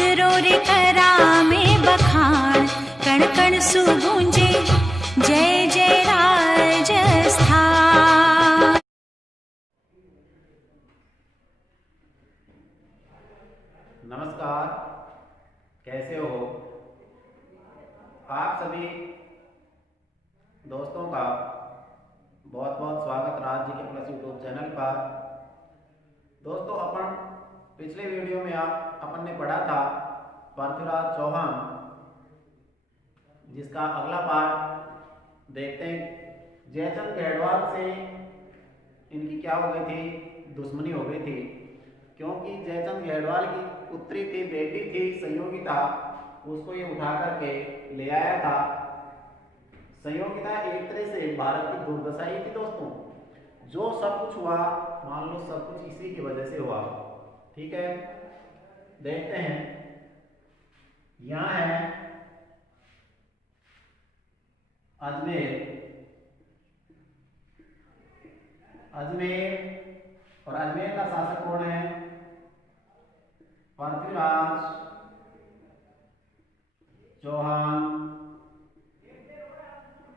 रुद्रो रे करा में बखान, कण कण सु गूंजे जय जय राजस्थान। नमस्कार, कैसे हो आप सभी दोस्तों का बहुत बहुत स्वागत राज जी के प्लस यूट्यूब चैनल पर। दोस्तों, अपन पिछले वीडियो में अपन ने पढ़ा था पृथ्वीराज चौहान, जिसका अगला पार्ट देखते हैं। जयचंद गढ़वाल से इनकी क्या हो गई थी, दुश्मनी हो गई थी, क्योंकि जयचंद गढ़वाल की पुत्री थी, बेटी थी संयोगिता, उसको ये उठा करके ले आया था। संयोगिता एक तरह से भारत की दुर्दशा ही थी दोस्तों। जो सब कुछ हुआ, मान लो सब कुछ इसी की वजह से हुआ। ठीक है, देखते हैं। यहाँ है अजमेर, अजमेर और अजमेर का शासक कौन है? पृथ्वीराज चौहान।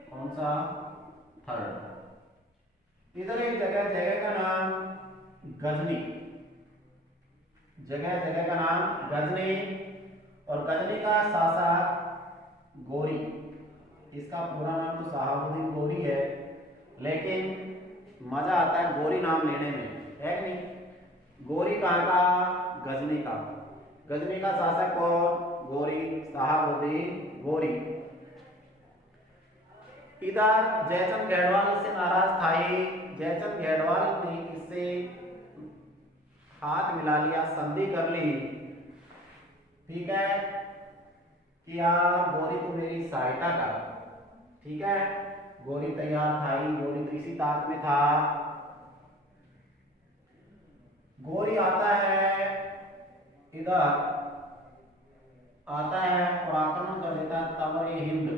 कौन सा? थर्ड। इधर एक जगह का नाम गजनी, जगह का नाम गजनी, और गजनी का शासक गोरी। इसका पूरा नाम तो शहाबुद्दीन गोरी है, लेकिन मजा आता है गोरी नाम लेने में, है कि नहीं? गोरी कहाँ का? गजनी का। गजनी का शासक कौन? गोरी, शहाबुद्दीन गोरी। इधर जयचंद गढ़वाल से नाराज था ही। जयचंद गढ़वाल ने इससे हाथ मिला लिया, संधि कर ली। ठीक है कि यार गोरी तो मेरी सहायता कर। ठीक है, गोरी तैयार था ही, गोरी तो इसी ताक में था। गोरी आता है इधर, आता है और आक्रमण कर देता है तबर-ए-हिंद,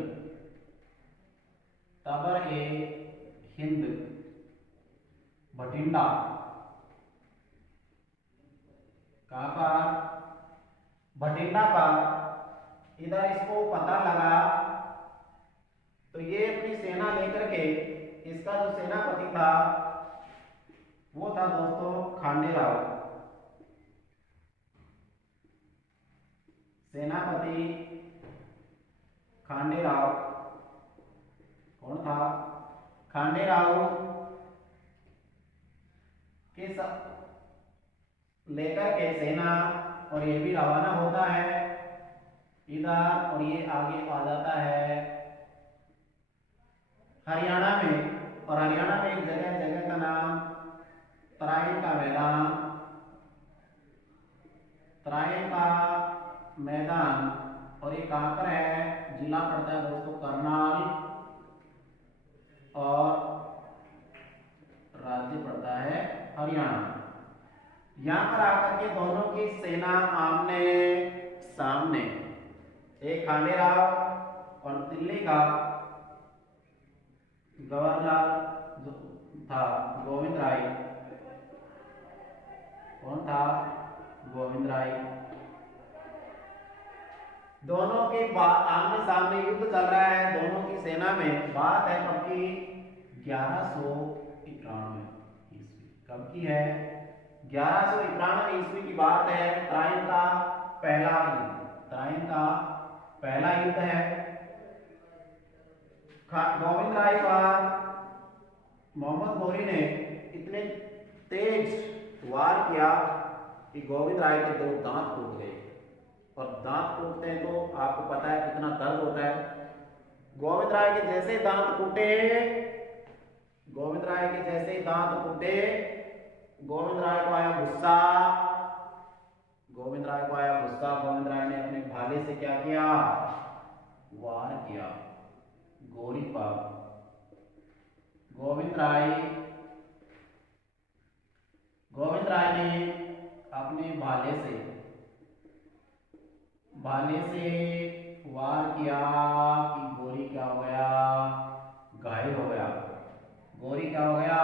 तबर-ए-हिंद, भटिंडा। कहां पर? भटिंडा पर। इधर इसको पता लगा तो ये अपनी सेना लेकर के, इसका जो सेनापति था वो था दोस्तों खांडेराव। सेनापति खांडेराव कौन था? खांडेराव के लेकर के सेना, और ये भी रवाना होता है इधर, और ये आगे आ जाता है हरियाणा में। और हरियाणा में एक जगह का नाम तराइन का मैदान, तराइन का मैदान। और ये कहां पर है? जिला पड़ता है दोस्तों करनाल, और राज्य पड़ता है हरियाणा। यहां पर आकर के दोनों की सेना आमने सामने। एक खांडेराव और दिल्ली का गवर्नर था गोविंद राय। कौन था? गोविंद राय। दोनों के आमने सामने युद्ध चल रहा है दोनों की सेना में। बात है कब की? 1191 ईस्वी। कब की है? 1191 ईस्वी की बात है। तराइन का पहला युद्ध, तराइन का पहला युद्ध है। गोविंद राय पर मोहम्मद गोरी ने इतने तेज वार किया कि गोविंद राय के 2 दांत टूट गए। और दांत टूटते हैं तो आपको पता है कितना दर्द होता है। गोविंद राय के जैसे दांत टूटे, गोविंद राय के जैसे दांत टूटे, गोविंद राय को आया गुस्सा। गोविंद राय को आया गुस्सा। गोविंद राय ने अपने भाले से क्या किया? वार किया गोरी पर। गोविंद राय ने अपने भाले से वार किया कि गोरी क्या हो गया? घायल हो गया। गोरी क्या हो गया?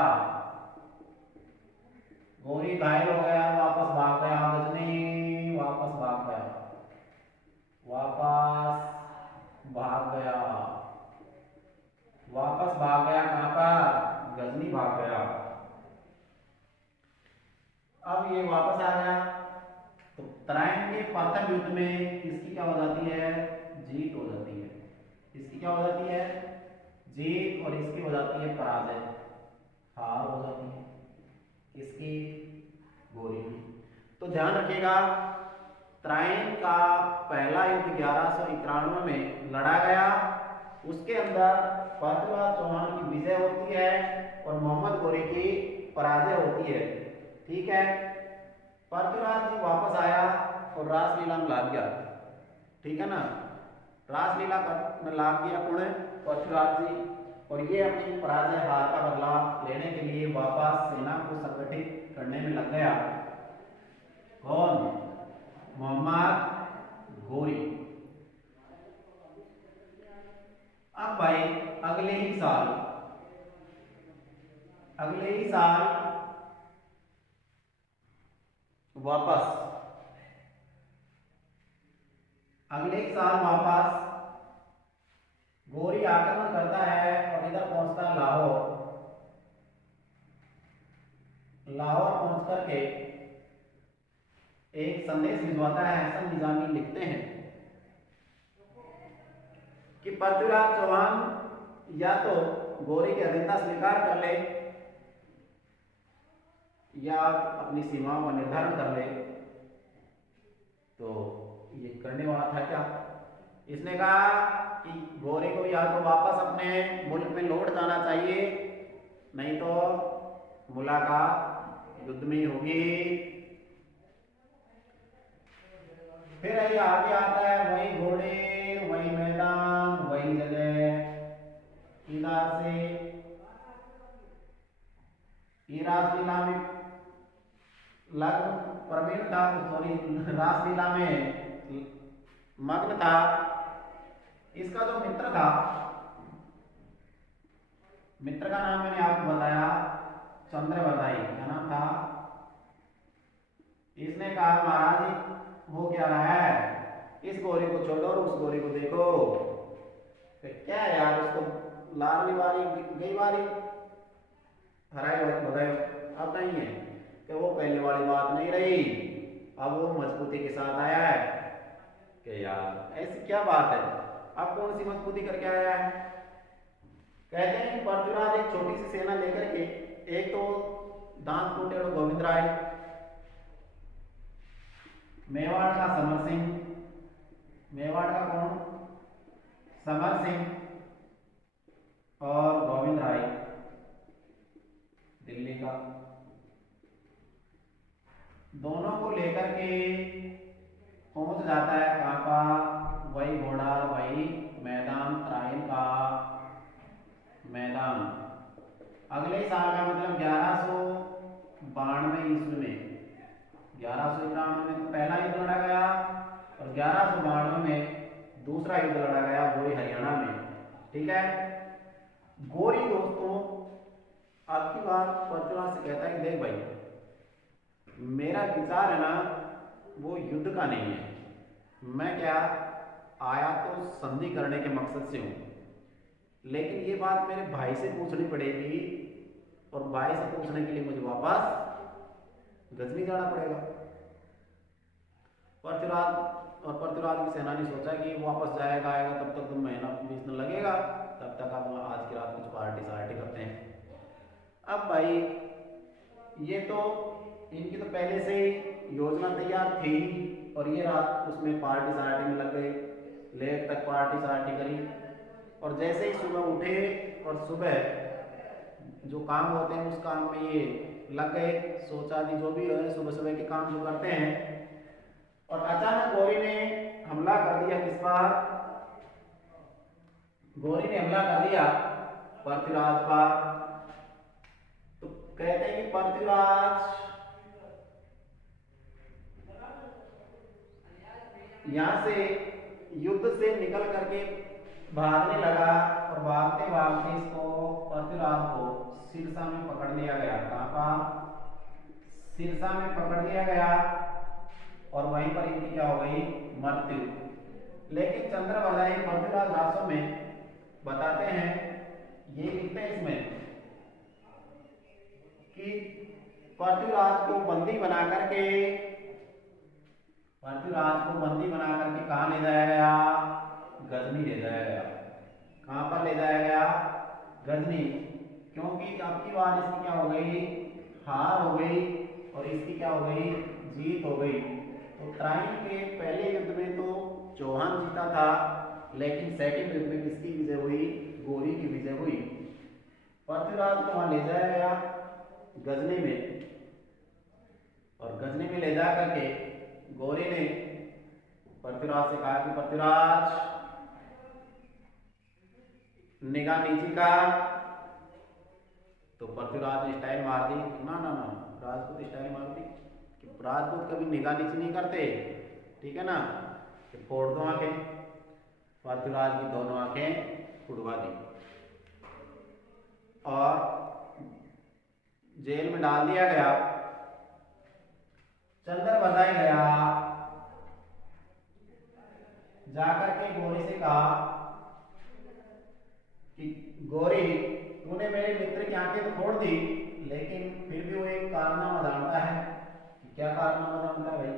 गोरी घायल हो गया, वापस भाग गया। गजनी वापस भाग गया। में किसकी क्या हो जाती है, जीत हो जाती है। इसकी क्या हो जाती है, जीत, और इसकी हो जाती है पराजय, हार हो जाती है किसकी, गोरी की। तो ध्यान रखिएगा, त्राइन का पहला युद्ध 1191 में लड़ा गया, उसके अंदर पृथ्वीराज चौहान की विजय होती है और मोहम्मद गोरी की पराजय होती है। ठीक है, पृथ्वीराज जी वापस आया और रासलीला में लाग गया। ठीक है ना, रासलीला में लाग गया कौन, पृथ्वीराज जी, और ये अपनी पराजय हार का बदला लेने के लिए वापस सेना को संगठित करने में लग गया। कौन, मोहम्मद गोरी। अब भाई अगले ही साल वापस गोरी आक्रमण करता है और इधर पहुंचता है लाहौर पहुंच करके एक संदेश भिजवाता है। हसन निजामी लिखते हैं कि पृथ्वीराज चौहान या तो गोरी की अधीनता स्वीकार कर ले या अपनी सीमाओं का निर्धारण कर ले। तो ये करने वाला था क्या, इसने कहा कि गोरी को या तो वापस अपने मुल्क में लौट जाना चाहिए, नहीं तो मुलाकात युद्ध में होगी। फिर ये आगे आता है, वही घोड़े, वही मैदान, वही जगह। इधर से रासलीला में लग्न प्रवीण था, सॉरी रासलीला में मग्न था। इसका जो मित्र था, मित्र का नाम मैंने आपको बताया चंद्रवरदाई, क्या नाम था। इसने कहा महाराज हो क्या रहा है, इस गोरी को छोड़ो और उस गोरी को देखो। क्या है यार, उसको लारली वाली गई वाली हराए भगाए, अब नहीं है कि वो पहले वाली बात नहीं रही, अब वो मजबूती के साथ आया है। कि यार ऐसी क्या बात है, अब कौन सी मजबूती करके आया है। कहते हैं कि पृथ्वीराज एक छोटी सी सेना लेकर के, एक तो दांत टूटे और गोविंद राय, मेवाड़ का समर सिंह, मेवाड़ का कौन, समर सिंह, और गोविंद राय दिल्ली का, दोनों को लेकर के पहुंच जाता है कहां पर, वही घोड़ा, वही मैदान, त्राइन का मैदान। अगले साल का मतलब 1192 ईस्वी में, 1191 में तो पहला युद्ध लड़ा गया और 1192 में दूसरा युद्ध लड़ा गया, वही हरियाणा में। ठीक है, गोरी दोस्तों अब की बार पृथ्वीराज से कहता है कि देख भाई, मेरा विचार है ना वो युद्ध का नहीं है, मैं क्या आया तो संधि करने के मकसद से हूं, लेकिन ये बात मेरे भाई से पूछनी पड़ेगी और भाई से पूछने के लिए मुझे वापस गजनी जाना पड़ेगा। पृथ्वीराज की सेना ने सोचा कि वापस जाएगा, आएगा तब तक तो महीना 20 दिन लगेगा, तब तक हम आज की रात कुछ पार्टी सार्टी करते हैं। अब भाई ये तो इनकी तो पहले से ही योजना तैयार थी और ये रात उसमें पार्टी सार्टी में लग गए, लेट तक पार्टी सार्टी करी, और जैसे ही सुबह उठे और सुबह जो काम होते हैं उस काम में ये लग गए, सोचा दी जो भी है सुबह सुबह के काम जो करते हैं, और अचानक गोरी ने हमला कर दिया। किस पर, गोरी ने हमला कर दिया पृथ्वीराज पर। तो कहते हैं कि पृथ्वीराज यहां से युद्ध से निकल करके भागने लगा और भागते भागते इसको पृथ्वीराज को सिरसा में पकड़ लिया गया। कहां पर, सिरसा में पकड़ लिया गया और वहीं पर इनकी क्या हो गई, मृत्यु। लेकिन चंद्रवरदाई पृथ्वीराज रासों में बताते हैं, ये लिखते हैं इसमें कि पृथ्वीराज को बंदी बना करके पृथ्वीराज को बंदी बना करके कहाँ ले जाया गया? गजनी ले जाया गया। कहाँ पर ले जाया गया? गजनी। क्योंकि अब की बार इसकी क्या हो गई? हार हो गई और इसकी क्या हो गई? जीत हो गई। तो त्राइन के पहले युद्ध में तो चौहान जीता था, लेकिन सेकंड युद्ध में किसकी विजय हुई? गोरी की विजय हुई। पृथ्वीराज को वहां ले जाया गया गजनी में, और गजनी में ले जा करके गोरी ने पृथ्वीराज से कहा कि पृथ्वीराज निगाह नीची का। तो पृथ्वीराज ने स्टाइल मार दी, ना ना ना, राजपूत स्टाइल मार दी कि राजपूत कभी निगाह नीची नहीं करते, ठीक है ना, कि फोड़ दो आंखें। पृथ्वीराज की दोनों आंखें उड़वा दी और जेल में डाल दिया गया। चंद्र बधाई गया, जाकर के गोरी से कहा कि गोरी, तूने मेरे मित्र की आंखें तो फोड़ दी, लेकिन फिर भी वो एक कारनामा जानता है। कि क्या कारनामा जानता है भाई?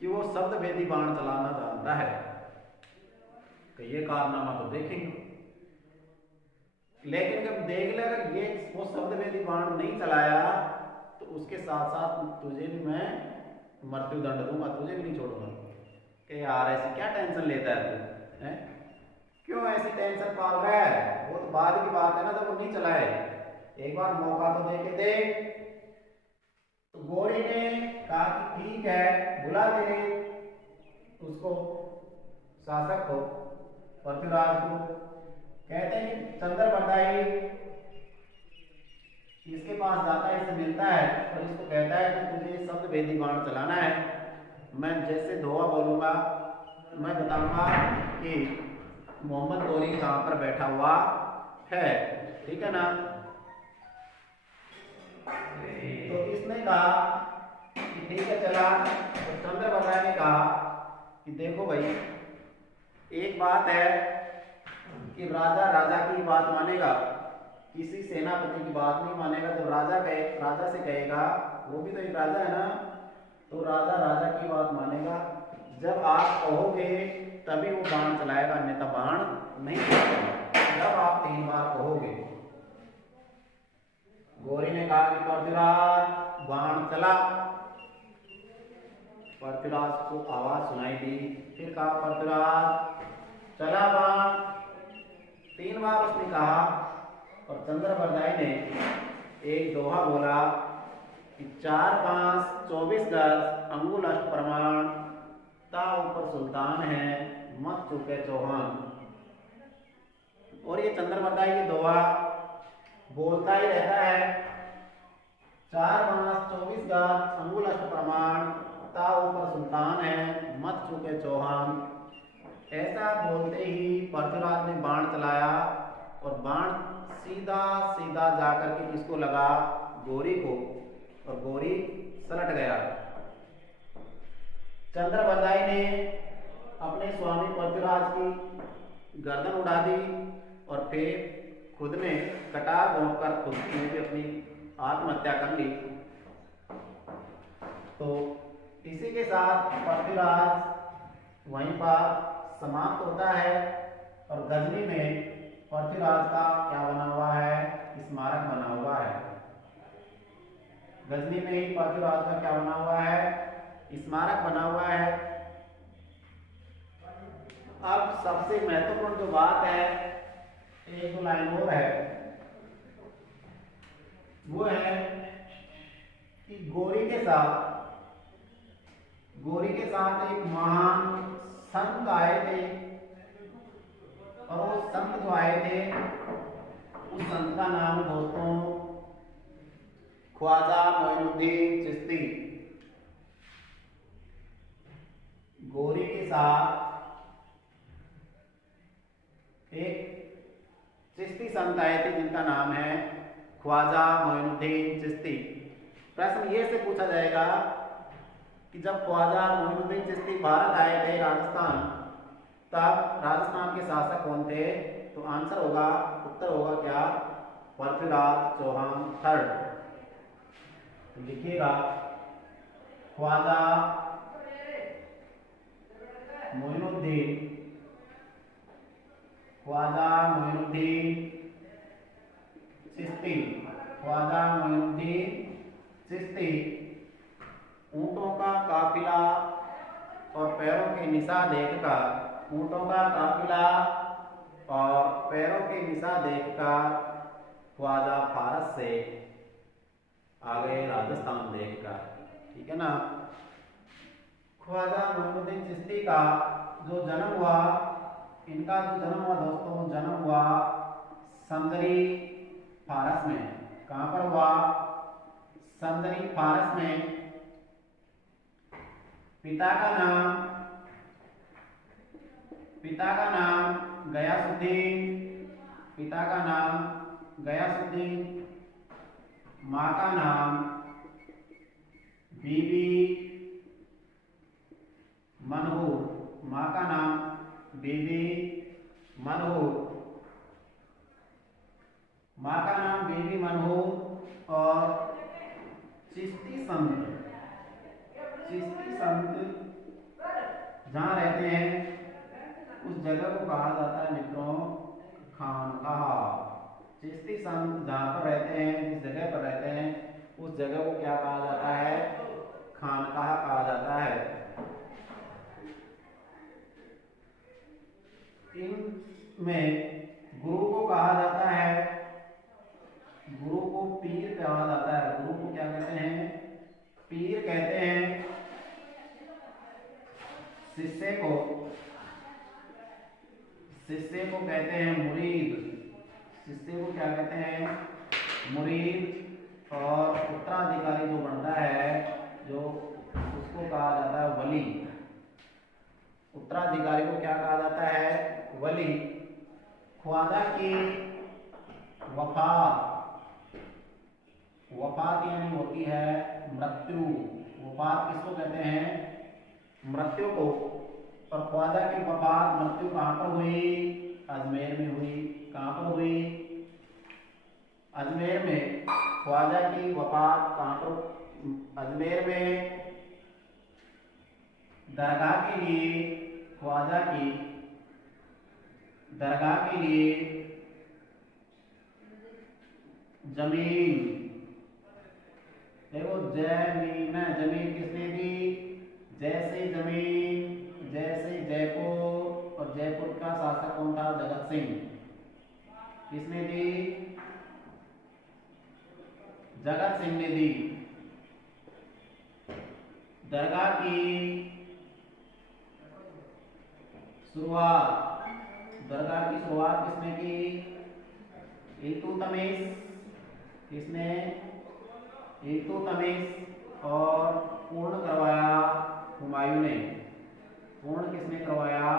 कि वो शब्द भेदी बाण चलाना जानता है। कि ये कारनामा तो देखेंगे, लेकिन जब देख ले अगर ये वो शब्द भेदी बाण नहीं चलाया तो उसके साथ साथ तुझे भी मैं मृत्यु दंड दूंगा, तुझे भी नहीं छोड़ूंगा। कि यार ऐसी क्या टेंशन लेता है तू, है? क्यों ऐसी टेंशन पाल रहा है? वो तो बाद की बात है ना, जब वो नहीं चलाए, एक बार मौका तो दे के देख। तो गोरी ने कहा कि ठीक है, बुला दे उसको, शासक को, पृथ्वीराज को। कहते हैं कि चंद्र बधाई इसके पास जाता है, इससे मिलता है और इसको कहता है कि तुझे शब्द भेदी बाण चलाना है। मैं जैसे दोहा बोलूंगा, मैं बताऊंगा कि मोहम्मद गोरी कहाँ पर बैठा हुआ है, ठीक है ना। तो इसने कहा कि ठीक है चला। तो चंद्र बधाई ने कहा कि देखो भाई, एक बात है कि राजा राजा की बात मानेगा, किसी सेनापति की बात नहीं मानेगा। जब राजा से कहेगा, वो भी तो एक राजा है ना, तो राजा राजा की बात मानेगा। जब आप कहोगे तभी वो बाण चलाएगा, अन्यथा बाण नहीं चलाएगा। जब आप 3 बार कहोगे। गोरी ने कहा कि पृथ्वीराज बाण चला। पृथ्वीराज को आवाज सुनाई दी, फिर कहा पृथ्वीराज चला बाण। 3 बार उसने कहा और चंद्र बधाई ने एक दोहा बोला कि 4 5 24 गज अंगुल अष्ट प्रमाण, ता ऊपर सुल्तान है मत चूके चौहान। और ये चंद्र बधाई ये दोहा बोलता ही रहता है, 4 5 24 गज अंगुल अष्ट प्रमाण, ता ऊपर सुल्तान है मत चूके चौहान। ऐसा बोलते ही पृथ्वीराज ने बाण चलाया और बाण सीधा सीधा जाकर के किसको लगा? गोरी को, और गोरी सलट गया। चंद्र बधाई ने अपने स्वामी पृथ्वीराज की गर्दन उड़ा दी और फिर खुद ने कटार भोंक कर खुद ने भी अपनी आत्महत्या कर ली। तो इसी के साथ पृथ्वीराज वहीं पर समाप्त होता है और गजनी में पृथ्वीराज का क्या बना हुआ है? स्मारक बना हुआ है। गजनी में ही पृथ्वीराज का क्या बना हुआ है? स्मारक बना हुआ है। अब सबसे महत्वपूर्ण जो बात है, एक 2 लाइन और है, वो है कि गोरी के साथ एक महान संत आए थे, और वो संत जो आए थे उस संत का नाम दोस्तों ख्वाजा मोइनुद्दीन चिश्ती। गोरी के साथ एक चिश्ती संत आए थे जिनका नाम है ख्वाजा मोइनुद्दीन चिश्ती। प्रश्न ये से पूछा जाएगा कि जब ख्वाजा मोइनुद्दीन चिश्ती भारत आए थे राजस्थान, तब राजस्थान के शासक कौन थे? तो आंसर होगा, उत्तर होगा क्या? पृथ्वीराज चौहान III। लिखिएगा ख्वाजा मोइनुद्दीन, ख्वाजा मोइनुद्दीन चिश्ती, ख्वाजा मोइनुद्दीन चिश्ती। ऊंटों का काफिला और पैरों के निशान देखकर, ऊंटों का काफिला और पैरों के निशान देखकर ख्वाजा फारस से आ गए, राजस्थान देखकर। ठीक है ना। ख्वाजा मोइनुद्दीन चिश्ती का जो जन्म हुआ, इनका जो जन्म हुआ दोस्तों, जन्म हुआ संदरी फारस में। कहाँ पर हुआ? संदरी फारस में। पिता का नाम गयासुद्दीन, पिता का नाम गयासुद्दीन, माँ का नाम बीबी मनहूर, माँ का नाम बीबी मनहूर, माँ का नाम बीबी मनहूर। और चिश्ती संत, चिश्ती संत जहाँ रहते हैं उस जगह को कहा जाता है मित्रों खानकाह। चिश्ती संत जहाँ पर रहते हैं, जिस जगह पर रहते हैं, उस जगह को क्या कहा जाता है? खानकाह कहा जाता है। इनमें गुरु को कहा जाता है, गुरु को पीर कहा जाता है। गुरु को क्या कहते हैं? पीर कहते हैं। शिष्य को कहते हैं मुरीद, शिष्य को क्या कहते हैं? मुरीद। और उत्तराधिकारी जो बनता है, जो उसको कहा जाता है वली। उत्तराधिकारी को क्या कहा जाता है? वली। ख्वाजा की वफात, वफात यानी होती है मृत्यु। वफात किसको कहते हैं? मृत्यु को। और ख्वाजा की वफात, मृत्यु कहाँ पर हुई? अजमेर में हुई। कहाँ पर हुई? अजमेर में। ख्वाजा की वफात कहाँ पर? अजमेर में। दरगाह के लिए, ख्वाजा की दरगाह के लिए जमीन, देखो जमीन, जमीन किसने दी? जैसे जमीन, जैसे जयपुर। और जयपुर का शासक कौन था? जगत सिंह। किसने दी? जगत सिंह ने दी। दरगाह की शुरुआत, दरगाह की शुरुआत किसने की? इल्तुतमिश। किसने? इल्तुतमिश। और पूर्ण करवाया हुमायूं ने। पूर्ण किसने करवाया?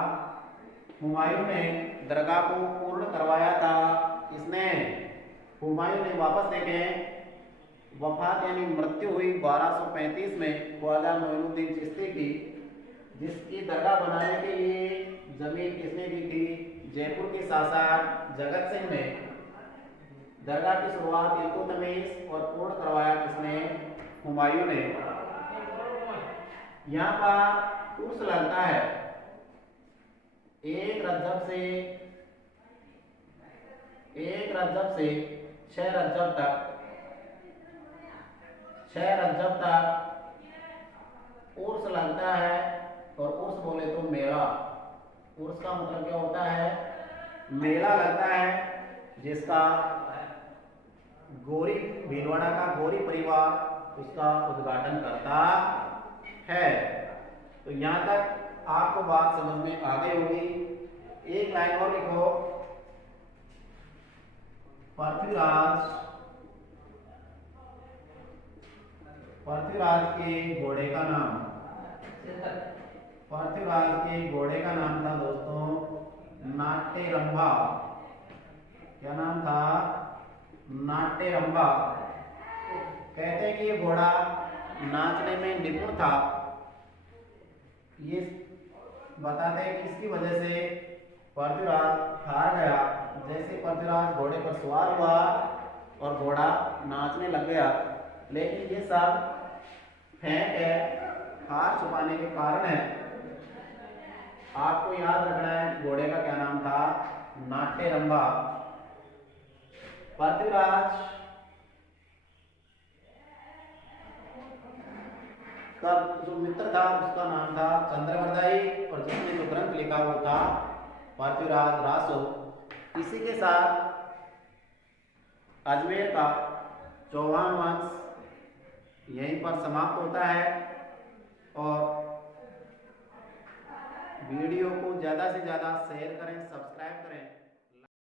हुमायूं ने दरगाह को पूर्ण करवाया था। किसने? हुमायूं ने। वापस देखें, वफात यानी मृत्यु हुई 1235 में ख्वाजा मोइनुद्दीन चिश्ती की, जिसकी दरगाह बनाने के लिए जमीन किसने दी थी? जयपुर के शासक जगत सिंह ने। दरगाह की शुरुआत इल्तुतमिश और पूर्ण करवाया किसने? हुमायूं ने। यहाँ पर उर्स लगता है 1 रजब से 6 रजब तक, 6 रजब तक उर्स लगता है। और उर्स बोले तो मेला। उर्स का मतलब क्या होता है? मेला लगता है, जिसका गोरी, भीलवाड़ा का गोरी परिवार उसका उद्घाटन करता है। तो यहाँ तक आपको बात समझ में आ गई होगी। एक लाइन और लिखो, पृथ्वीराज के घोड़े का नाम, पृथ्वीराज के घोड़े का नाम था दोस्तों नाट्यरंभा। क्या नाम था? नाट्यरंभा। कहते हैं कि ये घोड़ा नाचने में निपुण था। ये बताते हैं कि इसकी वजह से पृथ्वीराज हार गया। जैसे पृथ्वीराज घोड़े पर सवार हुआ और घोड़ा नाचने लग गया, लेकिन ये सब फेंक है, हार छुपाने के कारण है। आपको याद रखना है घोड़े का क्या नाम था, नाट्यरंभा। पृथ्वीराज का जो मित्र था उसका नाम था चंद्रवरदायी, और जिसने जो ग्रंथ लिखा वो था पृथ्वीराज रासो। इसी के साथ अजमेर का चौहान वंश यहीं पर समाप्त होता है। और वीडियो को ज़्यादा से ज़्यादा शेयर करें, सब्सक्राइब करें।